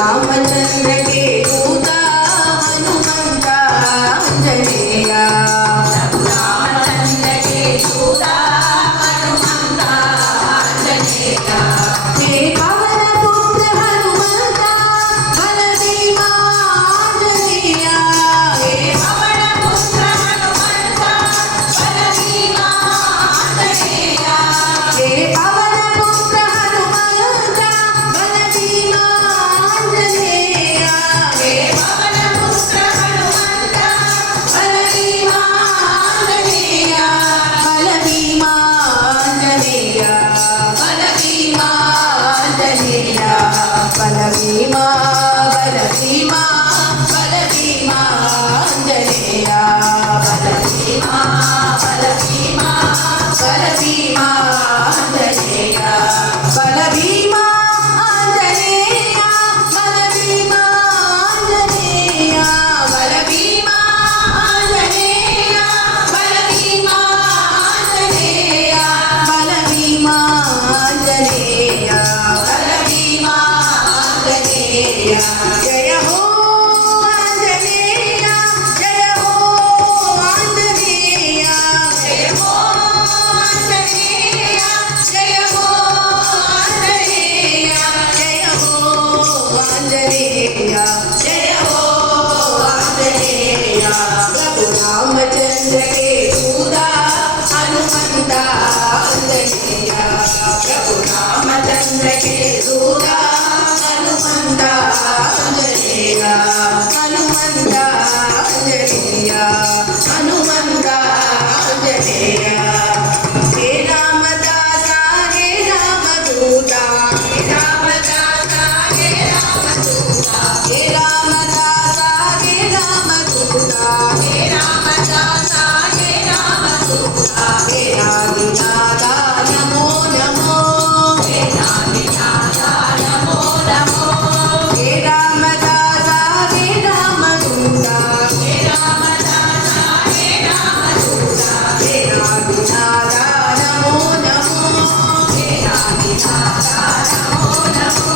रामचंद्र के दूता हनुमंता आंजनेया। रामचंद्र के दूता हनुमंता आंजनेया। हे पवन पुत्र हनुमंता बलभीमा आंजनेया। हे पवन पुत्र हनुमंता बलभीमा आंजनेया। हे पवन पुत्र हनुमंता बलभीमा आंजनेया। हे पवन पुत्र हनुमंता बलभीमा आंजनेया। बलभीमा आंजनेया। बलभीमा आंजनेया। बलभीमा बलभीमा बलभीमा आंजनेया। बलभीमा बलभीमा बलभीमा आंजनेया। बलभीमा आंजनेया। बलभीमा आंजनेया। बलभीमा आंजनेया। बलभीमा आंजनेया। बलभीमा आंजनेया। बलभीमा आंजनेया। जय हो आंजनेया। जय हो आंजनेया। जय हो आंजनेया। जय हो आंजनेया। जय हो आंजनेया। जय हो आंजनेया। प्रभु रामचंद्र के दूता हनुमंता आंजनेया। प्रभु रामचंद्र के दूता हनुमंता आंजनेया। हनुमंता आंजनेया। हनुमंता आंजनेया। हे रामदासा हे रामदूता। हे रामदासा हे रामदूता। हे रामदासा हे रामदूता। हे रामदासा हे रामदूता। हे आदिनाथा नमो नमो। हे नादिनाथा नमो नमो। हे रामदासा हे रामदूता। हे रामदासा हे रामदूता। हे आदिनाथा नमो नमो। हे नादिनाथा नमो नमो।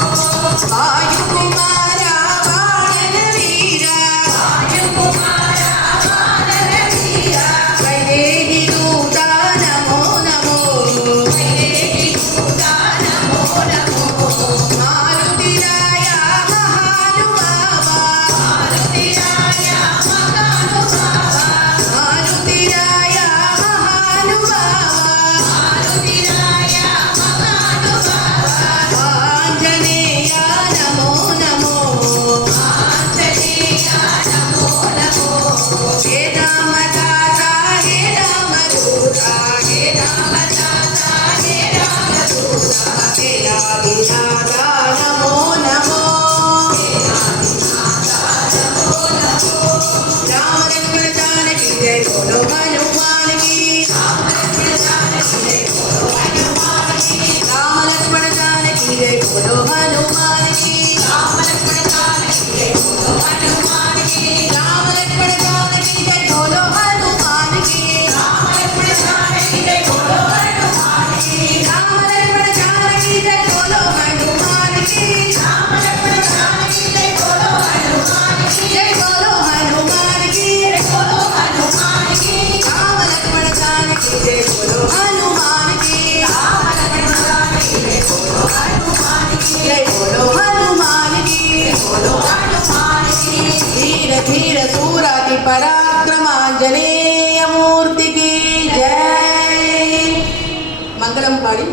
वायुकुमारा वानरवीरा। वायुकुमारा वानरवीरा। वैदेही दूता नमो नमो। वैदेही दूता नमो नमो। मारुतिराय महानुभावा। मारुतिराय महानुभावा। मारुतिराय महानुभावा। मारुतिराय महानुभावा। आंजनेय नमो नमो। आंजनेय नमो नमो। हे रामदासा हे रामदूता। हे रामदासा हे रामदूता। हे आदिनाथा नमो नमो। हे नादिनाथा नमो नमो। राम लक्ष्मण जानकी जय बोलो हनुमान की। राम लक्ष्मण जानकी जय बोलो हनुमान की। राम लक्ष्मण जानकी जय बोलो हनुमान की। राम लक्ष्मण जानकी जय बोलो हनुमान की। राम लक्ष्मण जानकी जय बोलो हनुमान की। राम लक्ष्मण जानकी जय बोलो हनुमान की। राम लक्ष्मण जानकी जय बोलो हनुमान की। राम लक्ष्मण जानकी जय बोलो हनुमान की। जय बोलो हनुमान की। जय बोलो हनुमान की। राम लक्ष्मण जानकी जय बोलो हनुमान की। राम लक्ष्मण जानकी जय बोलो हनुमान की। जय बोलो हनुमान की। बोलो हनुमान की। धीर धीर सूराति पराक्रमांजनेय मूर्ति की जय। मंगलम पाड़ी।